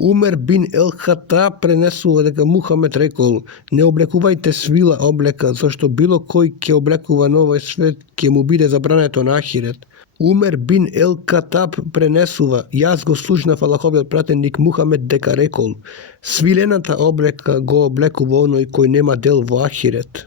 Umar bin el-Khattab пренесува дека Мухамед рекол: не облекувајте свила облека, зашто било кој ќе облекува на овој свет, ќе му биде забрането на ахирет. Умер бин ел-Катаб пренесува: јас го слушнав Аллаховиот пратеник Мухамед дека рекол: свилената облека го облекува оној кој нема дел во ахирет.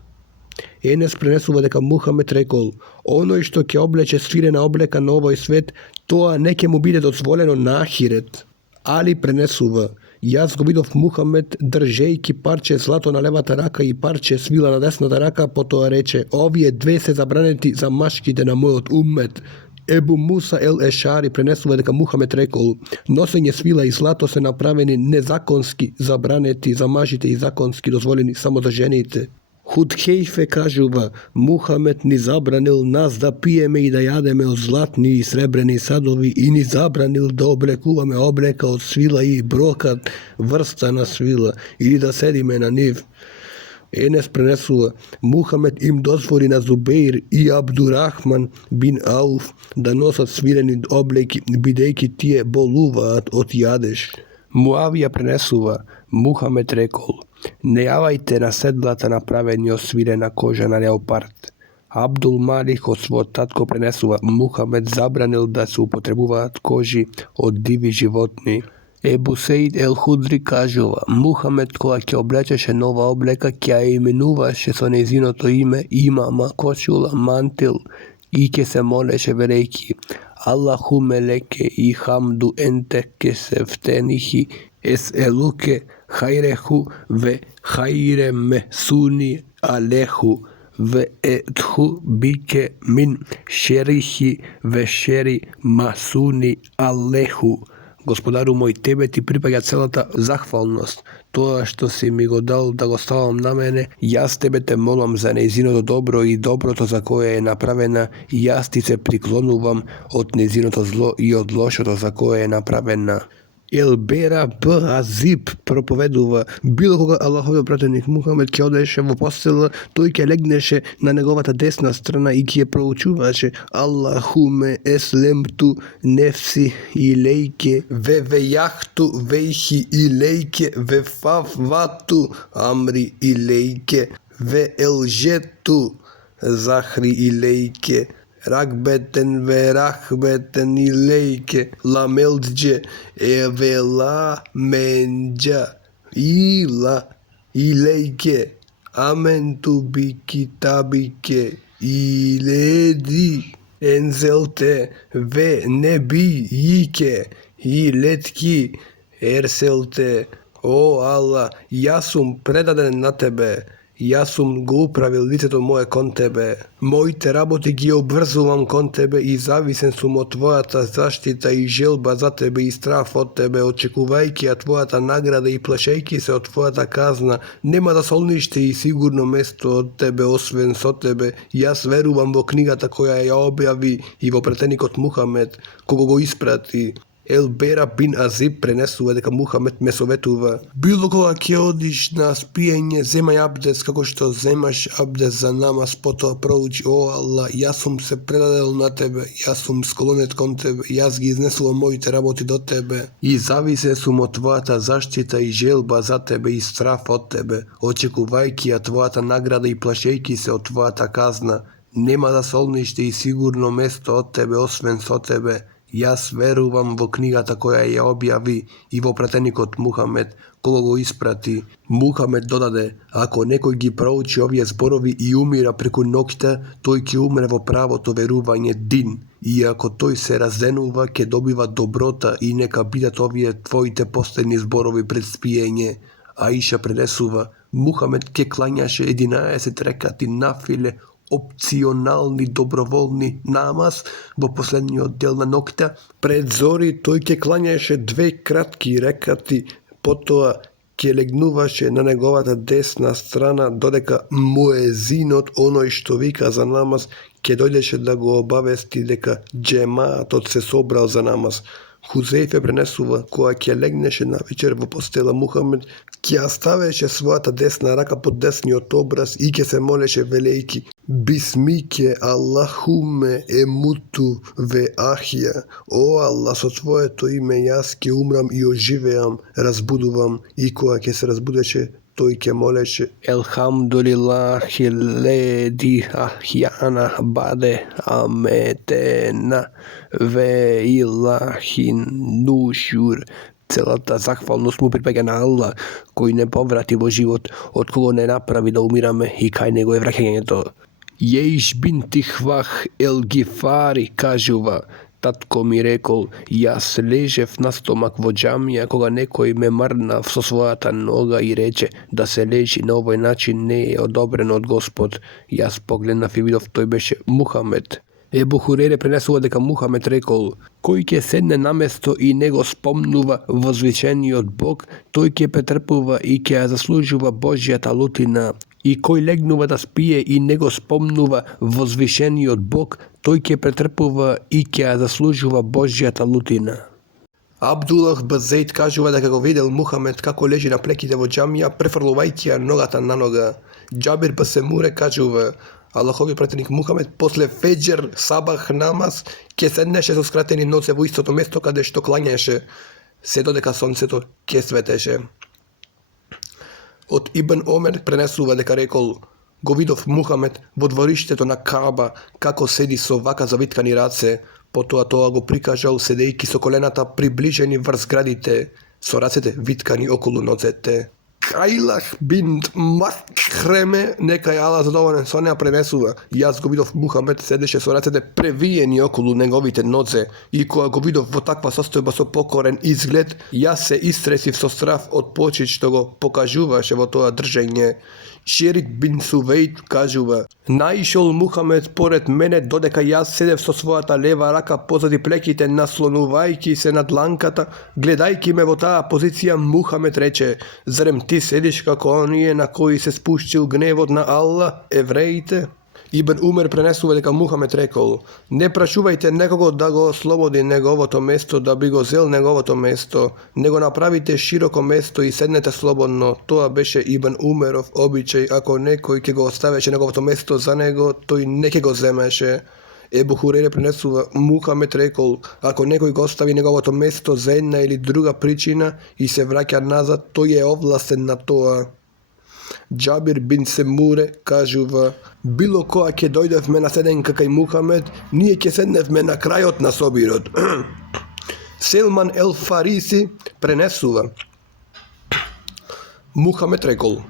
Енес пренесува дека Мухамед рекол: оној што ќе облече свилена облека на овој свет, тоа не ќе му биде дозволено на ахирет. Али пренесува: јас го видов Мухамед држејки парче злато на левата рака и парче свила на десната рака, потоа рече: овие две се забранети за машките на мојот уммет. Ебу Муса ел-Ешари пренесува дека Мухамед рекол: носење свила и злато се направени незаконски забранети за мажите и законски дозволени само за жените. Худхейфе кажува: Мухамед ни забранил нас да пиеме и да јадеме од златни и сребрени садови и ни забранил да облекуваме облека од свила и брокат, врста на свила, или да седиме на нив. Енес пренесува: Мухамед им дозволи на Зубеир и Абдурахман бин Ауф да носат свилени облеки, бидејќи тие болуваат од јадеж. Муавија пренесува: Мухамед рекол: не јавајте на седлата направени од свилена кожа на леопард. Абдул Малих од својот татко пренесува: Мухамед забранил да се употребуваат кожи од диви животни. Ебу Сеид ел-Худри кажува: Мухамед кога ќе облечеше нова облека, ќе ја именуваше со нејзиното име имама, кошула, мантил и ќе се молеше велејќи: Аллахуме леке и хамду енте ке се втенихи ес елуке хајреху ве хајре месуни алеху ве етху бике мин шерихи ве шери масуни алеху. Господару мој, тебе ти припаѓа целата захвалност. Тоа што си ми го дал да го ставам на мене, јас тебе те молам за нејзиното добро и доброто за кое е направена, и јас ти се приклонувам од нејзиното зло и од лошото за кое е направена. Елбера б. Азиб проповедува: било кога Аллаховиот пратеник Мухамед ќе одеше во постела, тој ќе легнеше на неговата десна страна и ќе проучуваше: Аллахуме еслемту нефси илејке ве вејахту вејхи илејке ве фаввату амри илејке ве елжету захри илејке рагбетен ве рахбетен илејке ла мелдже еве ла менджа ила илејке аменту би китабике иледи ензелте ве неби ике илетки ерселте. О Алла, јас сум предаден на тебе, јас сум го управил лицето мое кон тебе. Моите работи ги обврзувам кон тебе и зависен сум од твојата заштита и желба за тебе и страф од тебе, очекувајќи ја твојата награда и плашејќи се од твојата казна. Нема да солниште и сигурно место од тебе освен со тебе. Јас верувам во книгата која ја објави и во пратеникот Мухамед, кога го испрати. Елбера бин Азиб пренесува дека Мухамед ме советува: било кога ќе одиш на спиење, земај абдес како што земаш абдес за намаз, потоа проучи: о Алла, јас сум се предадел на тебе, јас сум склонет кон тебе, јас ги изнесувам моите работи до тебе и зависен сум од твојата заштита и желба за тебе и страф од тебе, очекувајќи ја твојата награда и плашејќи се од твојата казна. Нема да солниште и сигурно место од тебе освен со тебе. Јас верувам во книгата која ја објави и во пратеникот Мухамед, кога го испрати. Мухамед додаде: ако некој ги проучи овие зборови и умира преку ноќта, тој ќе умре во правото верување дин. И ако тој се разденува, ќе добива доброта и нека бидат овие твоите последни зборови пред спиење. Аиша пренесува: Мухамед ќе клањаше 11 рекати нафиле, опционални доброволни намаз во последниот дел на ноќта. Пред зори тој ќе клањаше 2 кратки рекати, потоа ќе легнуваше на неговата десна страна додека муезинот, оној што вика за намаз, ќе дојдеше да го обавести дека џемаатот се собрал за намаз. Huzeife prenesува, која ќе легнеше на вечер во постела Мухамед, ќе оставеше својата десна рака под десниот образ и ќе се молеше велејки: Бисмике Аллахуме емуту ве ахија. О Аллах, со твоето име јас ќе умрам и оживеам, разбудувам, и кога ќе се разбудеше, тој ќе молеше: Елхамдулилахи леди ахјана баде аметена ве илахи нушур. Целата захвалност му припаѓа на Аллах, кој не поврати во живот, од кого не направи да умираме и кај него е враќањето. Јеиш бин Тихвах ел Гифари кажува: татко ми рекол, јас лежев на стомак во џамија кога некој ме мрна со својата нога и рече да се лежи на овој начин не е одобрено од Господ. Јас погледнав и видов тој беше Мухамед. Ебу Хурейре пренесува дека Мухамед рекол: кој ќе седне на место и не го спомнува возвишениот Бог, тој ќе претрпува и ќе ја заслужува Божјата лутина. И кој легнува да спие и не го спомнува возвишениот Бог, тој ќе претрпува и ќе ја заслужува Божјата лутина. Абдулах Базейд кажува дека го видел Мухамед како лежи на плеките во џамија, префрлувајќи ја ногата на нога. Џабир Басемуре кажува: Аллахови пратеник Мухамед после феџер сабах намаз ќе седнеше со скратени ноце во истото место каде што клањаше, се додека сонцето ќе светеше. Од Ибн Омер пренесува дека рекол: го видов Мухамед во двориштето на Кааба како седи со вака завиткани раце, потоа тоа го прикажал седејки со колената приближени врз градите, со рацете виткани околу ноцете. Кајлах бин Макхреме, нека ја Аллах задоволен со неа, пренесува: јас го видов Мухамед седеше со рацете превиени околу неговите нозе, и кога го видов во таква состојба со покорен изглед, јас се истресив со страв од почит што го покажуваше во тоа држење. Шерик бин Сувейд кажува: наишол Мухамед поред мене додека јас седев со својата лева рака позади плеките, наслонувајќи се над ланката, гледајќи ме во таа позиција, Мухамед рече: зарем ти седиш како оние на кои се спуштил гневот на Аллах, евреите? Ибн Умер пренесува дека Мухамед рекол: не прашувајте некого да го ослободи неговото место да би го зел неговото место, него направите широко место и седнете слободно. Тоа беше Ибн Умеров обичај, ако некој ќе го оставеше неговото место за него, тој не ќе го земеше. Ебу Хурейре пренесува: Мухамед рекол: ако некој го остави неговото место за една или друга причина и се враќа назад, тој е овластен на тоа. Џабир бин Семуре кажува: било кога ќе дојдевме на седенка кај Мухамед, ние ќе седневме на крајот на собирот. Селман ел Фариси пренесува: Мухамед рекол: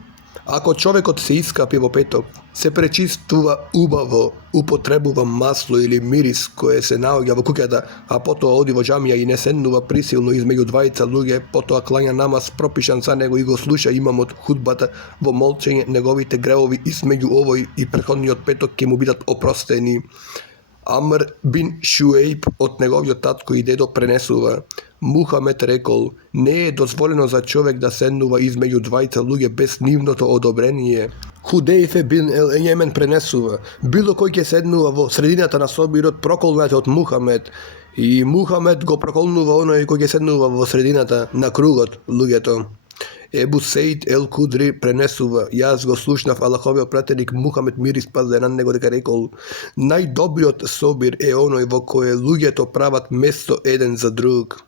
ако човекот се искапи во петок, се пречистува убаво, употребува масло или мирис кое се наоѓа во куќата, а потоа оди во џамија и не седнува присилно измеѓу двајца луѓе, потоа клања намаз пропишан за него и го слуша имамот худбата во молчење, неговите гревови измеѓу овој и претходниот петок ќе му бидат опростени. Амр бин Шуейб од неговиот татко и дедо пренесува: Мухамед рекол: не е дозволено за човек да седнува измеѓу двајца луѓе без нивното одобрение. Худејфе бин ел Ејемен пренесува: било кој ќе седнува во средината на собирот, проколнете од Мухамед, и Мухамед го проколнува оној кој ќе седнува во средината на кругот луѓето. Ебу Сеид ел Кудри пренесува: јас го слушнав Аллаховиот пратеник Мухамед мир и спас да е на него дека рекол: најдобриот собир е оној во кој луѓето прават место еден за друг.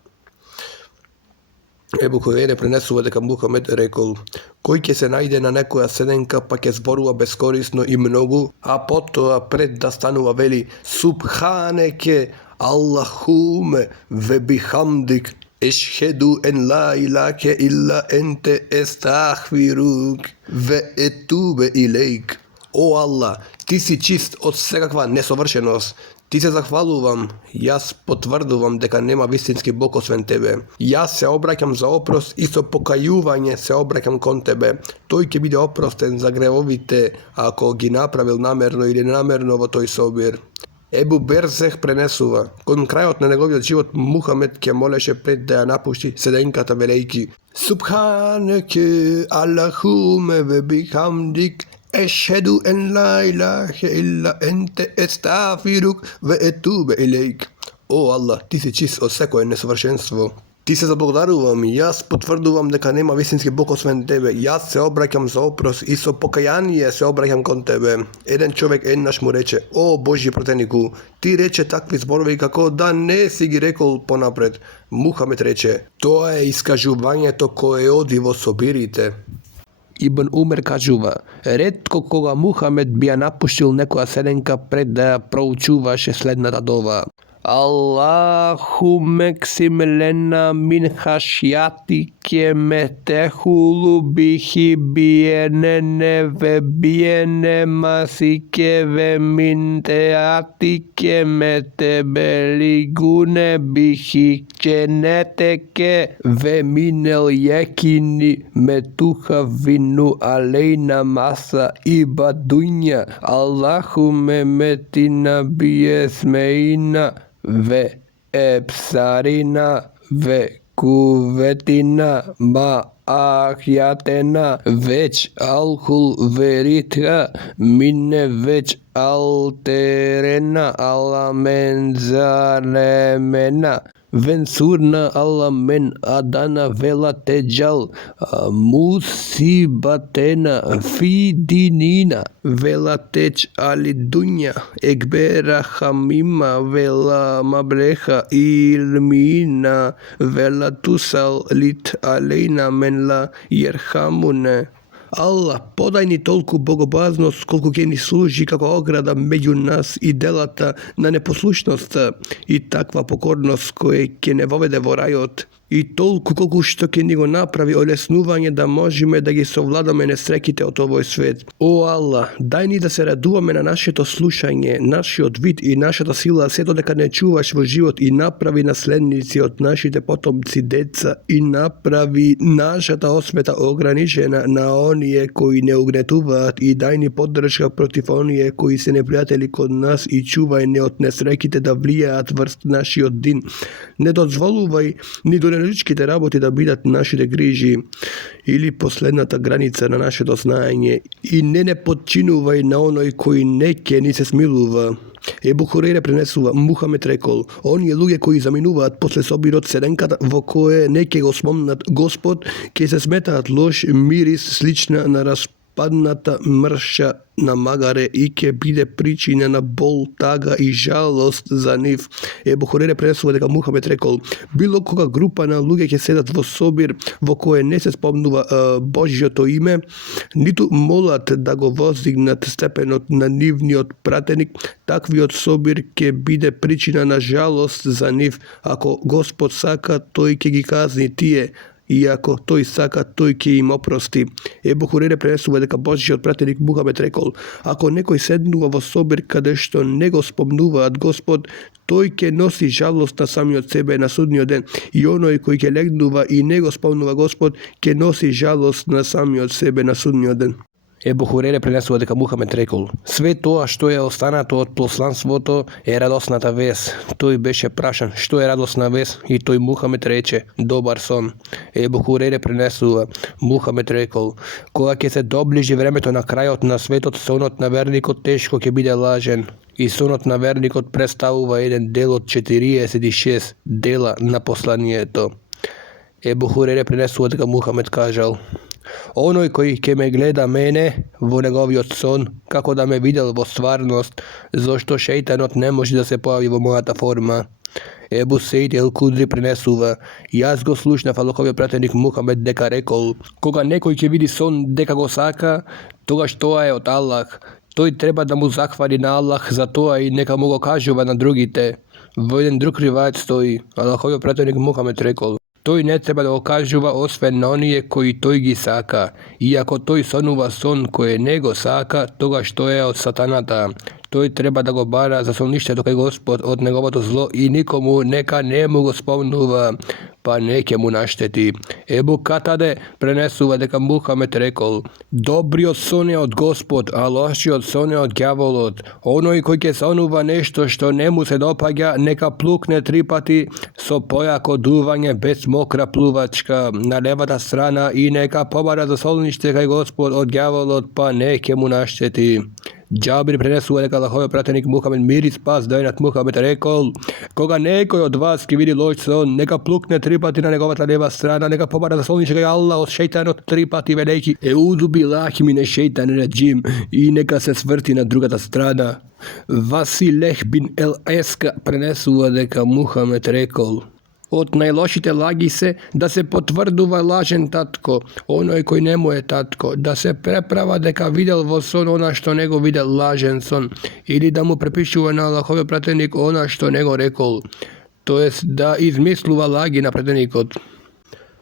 Ебу Хурейре пренесува дека Мухамед рекол: кој ќе се најде на некоја седенка па ќе зборува бескорисно и многу, а потоа пред да станува вели: Субханеке Аллахуме ве бихамдик ешхеду ен ла илаке илла енте естахфирук ве етубе илейк. О Аллах, ти си чист од секаква несовршеност. Ти се захвалувам, јас потврдувам дека нема вистински Бог освен тебе. Јас се обраќам за опрост и со покајување се обраќам кон тебе. Тој ќе биде опростен за гревовите ако ги направил намерно или ненамерно во тој собир. Ебу Берзех пренесува: кон крајот на неговиот живот Мухамед ќе молеше пред да ја напушти седенката велејки: Субханеке Аллахуме ве бихамдик ешхеду ен ла илахе илла енте естафирук ве етубе илейк. О O Allah, ti si čist od всякое несовершенство. Ti se zablagodarujem, jaz potvrdujem, дека nема вистински Бог освен тебе. Јас се обраќам за опрос и со покаяние се обраќам кон тебе. Еден човек еднаш му рече: О Божји пратенику, ти рече такви зборови како да не си ги рекол понапред. Мухамед рече: тоа е искажувањето кое оди во собирите. Ибн Умер кажува: ретко кога Мухамед би ја напуштил некоја седенка пред да ја проучуваше следната дова: Allahumma eksim lena min khashyatike ma tahulu bihi bainana wa baina ma'asika wa min ta'atike ma tabalighuna bihi jannataka wa min al-yaqini ma tuhawwinu alaina masa'ib ad-dunya. Allahumma matina bi asma'ina ve ebsarina ve kuvvetina ma ahyatena veç alhul veritha minne veç alterena ala menzalemena vensurna ala men adana vela tejal musibatena fi dinina vela tej ali dunya ekbera hamima vela mabreha ilmina vela tusal lit alejna men la jerhamune. Allah, подај ни толку богобазност колку ќе ни служи како ограда меѓу нас и делата на непослушноста и таква покорност која ќе не воведе во рајот и толку колку што ќе ни го направи олеснување да можеме да ги совладаме несреќите од овој свет. О Аллах, дај ни да се радуваме на нашето слушање, нашиот вид и нашата сила, сето дека не чуваш во живот и направи наследници од нашите потомци деца и направи нашата освета ограничена на оние кои не угнетуваат и дај ни поддршка против оние кои се непријатели кон нас и чувај не од несреќите да влијаат врз нашиот дин. Не дозволувај ни до неличките работи да бидат нашите грижи или последната граница на нашето знаење и не подчинувај на оној кој не ќе ни се смилува. Ебу Хурейре пренесува: Мухамед рекол: оние луѓе кои заминуваат после собирот седенката во кое не ќе го спомнат Господ, ќе се сметаат лош мирис слична на распадната мрша на магаре и ќе биде причина на бол, тага и жалост за нив. Ебу Хурейре пренесува дека Мухамед рекол: било кога група на луѓе ќе седат во собир во кое не се спомнува Божјото име, ниту молат да го воздигнат степенот на нивниот пратеник, таквиот собир ќе биде причина на жалост за нив. Ако Господ сака, тој ќе ги казни тие, и ако тој сака, тој ќе им опрости. Ебу Хурейре пренесува дека Божјиот пратеник Мухамед рекол: ако некој седнува во собир каде што не го спомнуваат Господ, тој ќе носи жалост на самиот себе на судниот ден, и оној кој ќе легнува и не го спомнува Господ, ќе носи жалост на самиот себе на судниот ден. Ебу Хурейре пренесува дека Мухамед рекол: све тоа што е останато од посланството е радосната вест. Тој беше прашан: што е радосна вест? И тој Мухамед рече: добар сон. Ебу Хурейре пренесува: Мухамед рекол: кога ќе се доближи времето на крајот на светот, сонот на верникот тешко ќе биде лажен. И сонот на верникот представува еден дел од 46 дела на посланието. Ебу Хурейре пренесува дека Мухамед кажал: оној кој ќе ме гледа мене во неговиот сон, како да ме видел во стварност, зашто шејтанот не може да се појави во мојата форма. Ебу Сеид ел Кудри пренесува: јас го слушнав Аллаховиот пратеник Мухамед дека рекол: кога некој ќе види сон дека го сака, тогаш тоа е од Аллах. Тој треба да му захвали на Аллах за тоа и нека му го кажува на другите. Во еден друг ривајат стои: Аллаховиот пратеник Мухамед рекол: тој не треба да го кажува освен на оние кои тој ги сака. И ако тој сонува сон кој не го сака, тогаш тој е од сатаната. Тој треба да го бара за сонништето кај Господ од неговото зло и никому нека не му го спомнува, па не ќе му наштети. Ебу Катаде пренесува дека Мухамед рекол: добриот сон е од Господ, а лошиот сон е од ѓаволот. Оној кој ќе сонува нешто што не му се допаѓа, нека плукне 3 пати со појако дување без мокра плувачка на левата страна и нека побара за солниште кај Господ од ѓаволот, па не ќе му наштети. Džabir prenesува дека Аллаховиот пратеник Мухамед мир и спас да е над Мухамед рекол: кога некој од вас ќе види лош сон, нека плукне 3 пати на неговата лева страна, нека побара заслониче кај Аллах од шејтанот 3 пати велејќи еуду билахи мине шејтан раджим и нека се сврти на другата страна. Василех бин Ел Еска пренесува дека Мухамед рекол: од најлошите лаги се да се потврдува лажен татко, оној кој не му е татко, да се преправа дека видел во сон она што не го видел лажен сон, или да му препишува на Аллаховиот пратеник она што не го рекол, тоест да измислува лаги на пратеникот.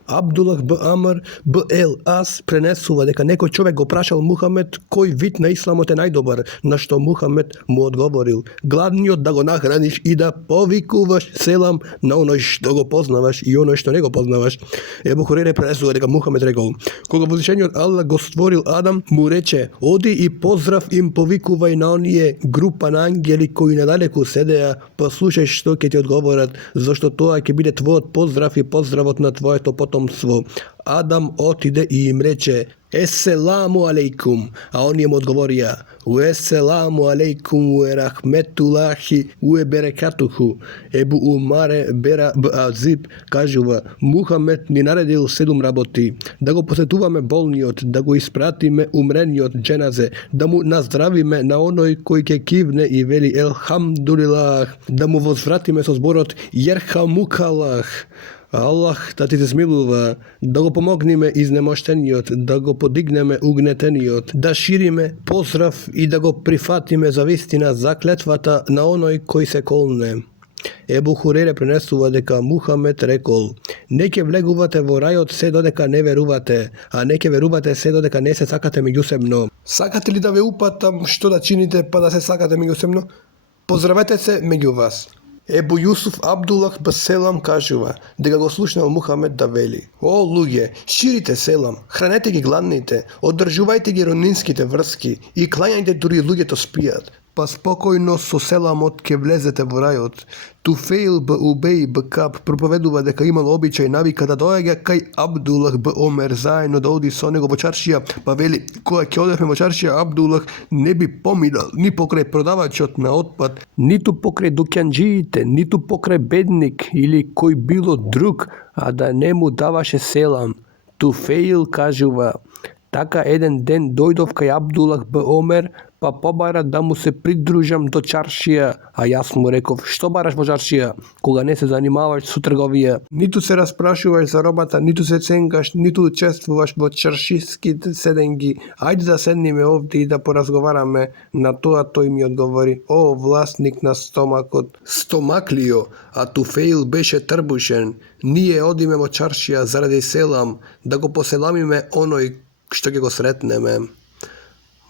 Абдулах б. Амр б. Ел Ас пренесува дека некој човек го прашал Мухамед кој вид на исламот е најдобар, на што Мухамед му одговорил: гладниот да го нахраниш и да повикуваш селам на оној што го познаваш и оној што не го познаваш. Ебу Хурейре пренесува дека Мухамед рекол: кога возвишениот Аллах го створил Адам, му рече: оди и поздрав им повикувај на оние група на ангели кои надалеку седеа, па слушај што ќе ти одговорат, зашто тоа ќе биде твојот поздрав и поздравот на твоето потомство. Адам отиде и им рече: еселаму алейкум, а оние му одговорија: еселаму алейкум уе рахметулахи уе берекатуху. Ебу Умаре Бера б. Азиб кажува: Мухамед ни наредил 7 работи: да го посетуваме болниот, да го испратиме умрениот дженазе, да му наздравиме на оној кој ќе кивне и вели елхамдулилах, да му возвратиме со зборот јерхамукалах, Аллах да ти се смилува, да го помогнеме изнемоштениот, да го подигнеме угнетениот, да шириме поздрав и да го прифатиме за вистина заклетвата на оној кој се колне. Ебу Хурейре пренесува дека Мухамед рекол: не ќе влегувате во рајот се додека не верувате, а не ќе верувате се додека не се сакате меѓусебно. Сакате ли да ве упатам што да чините па да се сакате меѓусебно? Поздравете се меѓу вас. Ебу Јусуф Абдулах б. Селам кажува дека го слушнал Мухамед да вели: о, луѓе, ширите селам, хранете ги гладните, одржувајте ги роднинските врски и клањајте дури луѓето спијат, па спокојно со селамот ќе влезете во рајот. Туфеил б. Убеј б. Каб проповедува дека имал обичај навика да доаѓа кај Абдулах б. Омер заедно да оди со него во чаршија, па вели: кога ќе одевме во чаршија, Абдулах не би поминал ни покрај продавачот на отпад, ниту покрај дукјанџиите, ниту покрај бедник или кој било друг, а да не му даваше селам. Туфеил кажува: така еден ден дојдов кај Абдулах б. Омер, па побара да му се придружам до чаршија, а јас му реков: што бараш во чаршија, кога не се занимаваш со трговија, ниту се распрашуваш за робата, ниту се ценкаш, ниту учествуваш во чаршиските седенги, ајде да седниме овде и да поразговараме. На тоа тој ми одговори: о, власник на стомакот, стомаклио, а Туфеил беше трбушен, ние одиме во чаршија заради селам, да го поселамиме оној што ќе го сретнеме.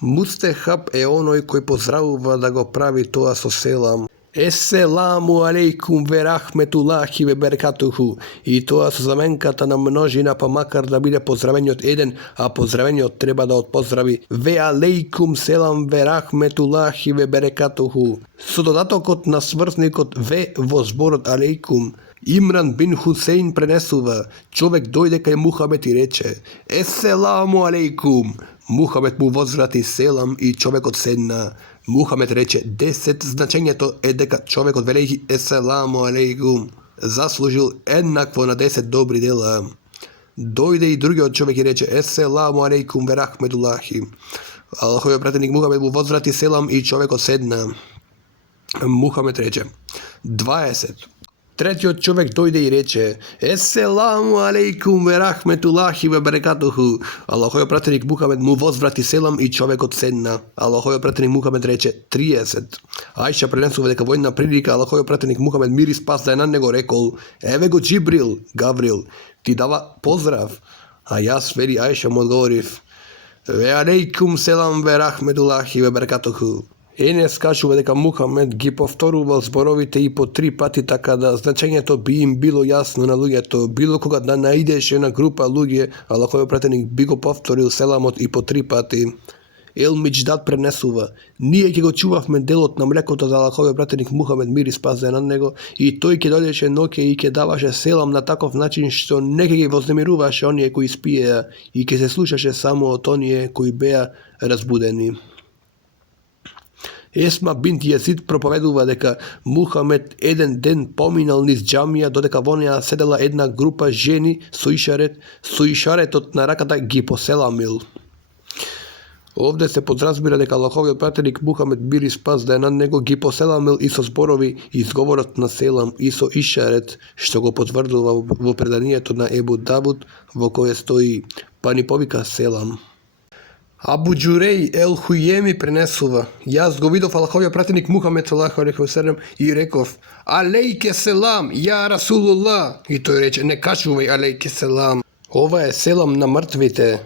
Мустехаб е оној кој поздравува да го прави тоа со селам. Еселаму алейкум ве рахметулахи ве беркатуху. И тоа со заменката на множина, па макар да биде поздравениот еден, а поздравениот треба да отпоздрави: ве алейкум селам ве рахметулахи ве берекатуху. Со додатокот на сврзникот ве во зборот алейкум. Имран бин Хусейн пренесува: човек дојде кај Мухамед и рече: еселаму алейкум. Мухамед му возврати селам и човекот седна. Мухамед рече: 10 значењето е дека човекот велејќи еселаму алейкум заслужил еднакво на 10 добри дела. Дојде и другиот човек и рече: еселаму алейкум ве рахметулахи. Аллаховиот пратеник Мухамед му возврати селам и човекот седна. Мухамед рече: 20. Третиот човек дојде и рече: еселаму алейкум ве рахметулахи ве берекатуху. Аллаховиот пратеник Мухамед му возврати селам и човекот седна. Аллаховиот пратеник Мухамед рече: 30. Ајша пренесува дека во една прилика Аллаховиот пратеник Мухамед мир и спас да е на него рекол: еве го Џибрил, Гаврил, ти дава поздрав. А јас, вели Ајша, му одговорив: ве алейкум селам ве рахметулахи ве берекатуху. Енес кажува дека Мухамед ги повторувал зборовите и по 3 пати, така да значењето би им било јасно на луѓето. Било кога да наидеше на група луѓе, Аллаховиот пратеник би го повторил селамот и по 3 пати. Ел Миџдад пренесува: ние ќе го чувавме делот на млекото за Аллаховиот пратеник Мухамед мир и спас да е над него, и тој ќе дојдеше ноќе и ќе даваше селам на таков начин што не ќе ги вознемируваше оние кои спиеа и ќе се слушаше само од оние кои беа разбудени. Esma bint Jezid проповедува дека Мухамед еден ден поминал низ џамија додека во неа седела една група жени со ишаретот на раката ги поселамил. Овде се подразбира дека Аллаховиот пратеник Мухамед мир и спас да е над него ги поселамил и со зборови изговорот на селам и со ишарет, што го потврдува во преданието на Ебу Давуд во кое стои па ни повика селам. Абу Џуреј ел Хујеми пренесува: Јас го видов Аллаховиот пратеник Мухамед саллаллаху алейхи ва селем и реков: Алейке селам, ја Расулуллах. И тој рече: не кажувај алейке селам. Ова е селам на мртвите.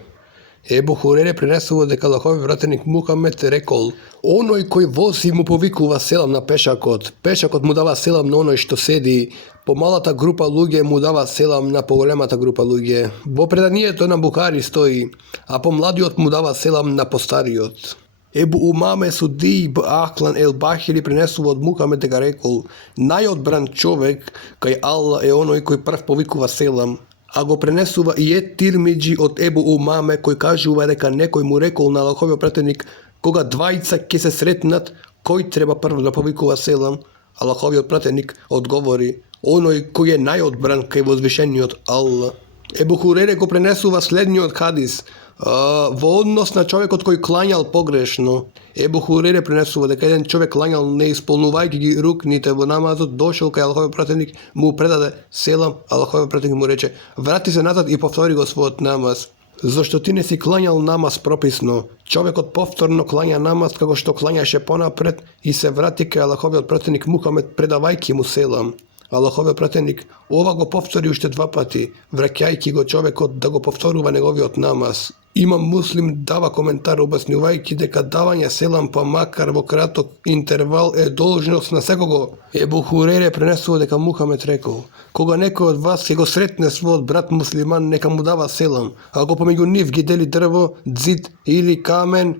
Ебу Хурере пренесува дека Аллаховиот пратеник Мухамед рекол: оној кој вози му повикува селам на пешакот, пешакот му дава селам на оној што седи, помалата група луѓе му дава селам на поголемата група луѓе. Во преданието на Бухари стои: а помладиот му дава селам на постариот. Ебу Умаме Суди б Ахлан ел Бахили пренесува од Мухамед дека рекол: најодбран човек кај Аллах е оној кој прв повикува селам. А го пренесува и Тирмиџи од Ебу Умаме кој кажува дека некој му рекол на Аллаховиот пратеник: кога двајца ќе се сретнат, кој треба прв да повикува селам? Аллаховиот пратеник одговори: оној кој е најодбран кај возвишениот Аллах. Ебу Хурере го пренесува следниот хадис во однос на човекот кој клањал погрешно. Ебу Хурере пренесува дека еден човек клањал не исполнувајќи ги рукните во намазот, дошол кај Аллаховиот пратеник, му предаде селам, Аллаховиот пратеник му рече: врати се назад и повтори го својот намаз. Зошто ти не си клањал намаз прописно? Човекот повторно клања намаз како што клањаше понапред и се врати кај Аллаховиот пратеник Мухамед предавајќи му селам. Аллаховиот пратеник ова го повтори уште два пати, враќајќи го човекот да го повторува неговиот намаз. Имам Муслим дава коментар објаснувајќи дека давање селам па макар во краток интервал е должност на секого. Ебу Хурере пренесува дека Мухамед рекол: кога некој од вас ќе го сретне својот брат муслиман, нека му дава селам. Ако помеѓу нив ги дели дрво, ѕид или камен,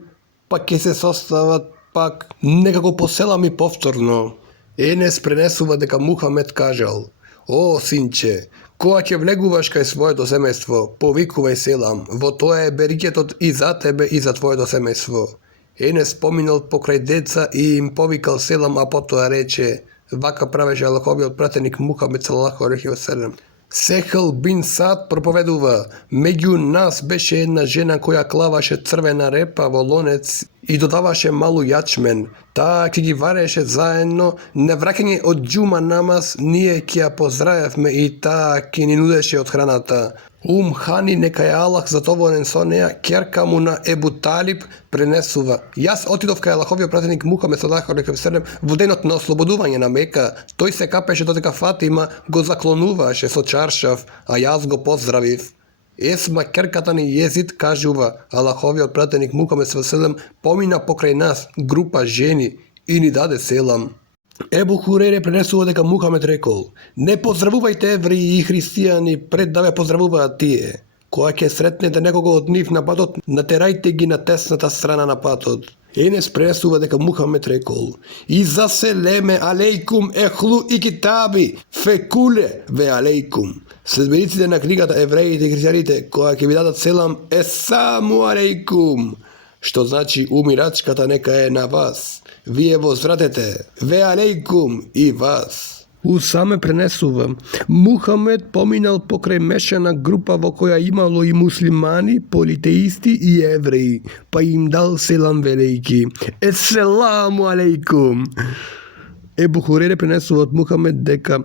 па ќе се состават пак, нека го поселами повторно. Енес пренесува дека Мухамед кажал: о, синче, кога ќе влегуваш кај своето семејство, повикувај селам, во тоа е берикетот и за тебе и за твоето семејство. Енес поминал покрај деца и им повикал селам, а потоа рече: вака правеше Аллаховиот пратеник Мухамед саллаллаху алейхи ва селем. Сехл бин Сад проповедува: меѓу нас беше една жена која клаваше црвена репа во лонец и додаваше малу јачмен. Таа ќе ги вареше заедно, на враќање од џума намаз, ние ќе ја поздравевме и таа ќе ни нудеше од храната. Хани, нека е Аллах задоволен со неа, ќерка му на Ебу Талиб, пренесува: јас отидов кај Аллаховиот пратеник Мухамед саллаллаху алейхи ва селем во денот на ослободување на Мека. Тој се капеше додека Фатима го заклонуваше со чаршав, а јас го поздравив. Есма, ќерката ни Језид, кажува: Аллаховиот пратеник Мухамед саллаллаху алейхи ва селем помина покрај нас група жени и ни даде селам. Ебу Хурере пренесува дека Мухамед рекол: не поздравувајте евреи и христијани пред да ве поздравуваат тие. Кога ќе сретнете некого од нив на патот, натерајте ги на тесната страна на патот. Енес пренесува дека Мухамед рекол: и заселеме алейкум ехлу и китаби, фекуле ве алейкум. Следбениците на книгата, евреите и христијаните, кога ќе ви дадат селам, есаму алейкум, што значи умирачката нека е на вас. Вие возвратете, ве алейкум и вас. Усаме пренесува: Мухамед поминал покрај мешана група во која имало и муслимани, политеисти и евреи, па им дал селам велејки: еселаму алейкум. Ебу Хурере пренесува од Мухамед дека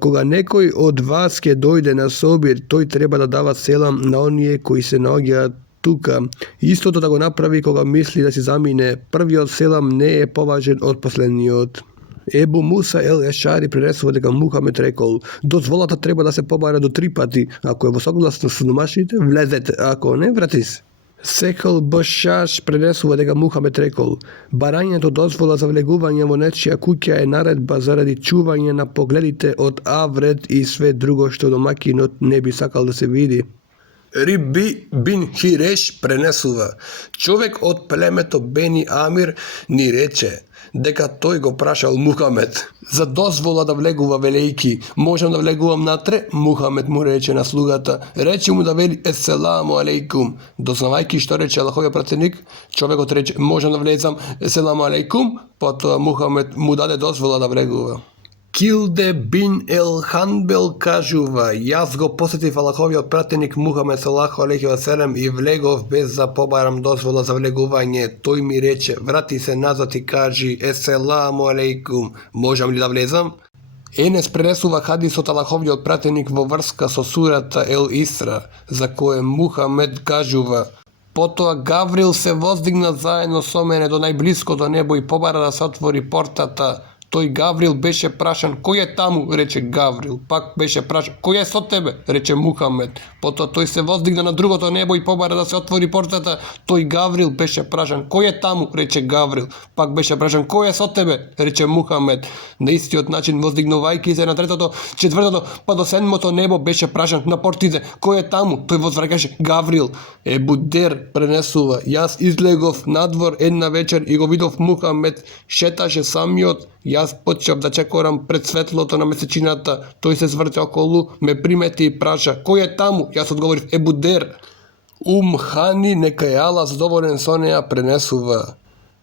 кога некој од вас ќе дојде на собир, тој треба да дава селам на оние кои се наоѓаат тука. Истото да го направи кога мисли да си замине. Првиот селам не е поважен од последниот. Ебу Муса ел Ешари пренесува дека Мухамед рекол: дозволата треба да се побара до 3 пати. Ако е во согласност со домашните, влезете, ако не, врати се. Сехл Башаш пренесува дека Мухамед рекол: барањето дозвола за влегување во нечија куќа е наредба заради чување на погледите од аврет и све друго што домакинот не би сакал да се види. Ribi bin Hireš пренесува: човек од племето Бени Амир ни рече дека тој го прашал Мухамед за дозвола да влегува, велејки: можам да влегувам натре? Мухамед му рече на слугата, рече му да вели еселаму алейкум. Дознавајќи што рече Аллаховиот пратеник, човекот рече: можам да влезам, еселаму алейкум. Потоа Мухамед му даде дозвола да влегува. Килде бин Ел Ханбел кажува: јас го посетив Аллаховиот пратеник Мухамед саллаллаху алейхи ва селем и влегов без да побарам дозвола за влегување. Тој ми рече: врати се назад и кажи еселаму алейкум, можам ли да влезам? Енес пренесува хадис од Аллаховиот пратеник во врска со сурата Ел Исра, за кое Мухамед кажува: потоа Гаврил се воздигна заедно со мене до најблиското небо и побара да се отвори портата. Тој Гаврил беше прашан: кој е таму? Рече Гаврил. Пак беше прашан: кој е со тебе? Рече Мухамед. Потоа тој се воздигна на другото небо и побара да се отвори портата. Тој Гаврил беше прашан: кој е таму? Рече Гаврил. Пак беше прашан: кој е со тебе? Рече Мухамед. На истиот начин, воздигнувајќи се на третото, четвртото, па до седмото небо, беше прашан на портите: кој е таму? Тој возвраќаше: Гаврил. Ебу Дер пренесува: јас излегов надвор една вечер и го видов Мухамед, шеташе самиот. Јас почнав да чекорам пред светлото на месечината. Тој се зврте околу, ме примети и праша: кој е таму? Јас одговорив: Ебу Дер. Хани, нека е Аллах задоволен со неа, пренесува: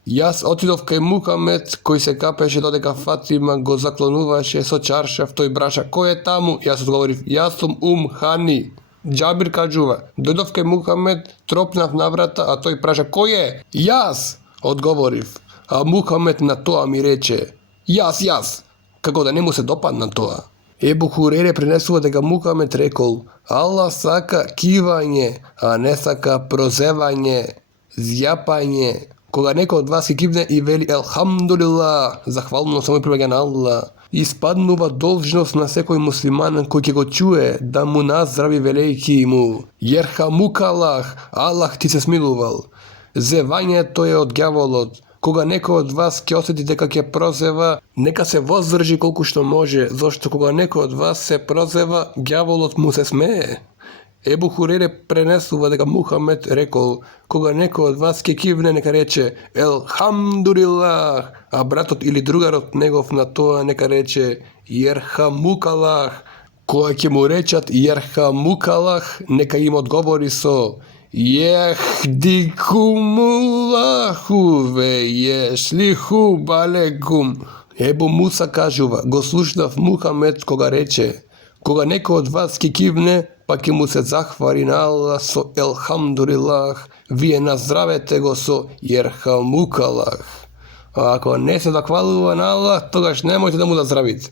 јас отидов кај Мухамед, кој се капеше додека Фатима го заклонуваше со чаршав. Тој браша: кој е таму? Јас одговорив: јас сум Хани. Џабир кажува: дојдов кај Мухамед, тропнав на врата, а тој праша: кој е? Јас, одговорив. А Мухамед на тоа ми рече: јас, како да не му се допадна тоа. Ебу Хурере пренесува дека Мухамед рекол: Аллах сака кивање, а не сака прозевање, зјапање. Кога некој од вас ќе кивне и вели елхамдулилlah, захвално само прибега на Аллах, испаднува должност на секој муслиман кој ќе го чуе да му наздрави, велејки му: Јерхамукалах, Аллах ти се смилувал. Зевањето е од ѓаволот. Кога некој од вас ќе осети дека ќе прозева, нека се воздржи колку што може, зашто кога некој од вас се прозева, ѓаволот му се смее. Ебу Хурере пренесува дека Мухамед рекол: кога некој од вас ќе кивне, нека рече елхамдулилlah, а братот или другарот негов на тоа нека рече јерхамукалах. Кога ќе му речат јерхамукалах, нека им одговори со Јехдикумулаху ве јешлиху балекум. Ебу Муса кажува: го слушнав Мухамед кога рече: кога некој од вас ќе кивне, па ќе му се захвали на Аллах со елхамдулилах, вие наздравете го со јерхамукалах. А ако не се захвалува на Аллах, тогаш немојте да му наздравите.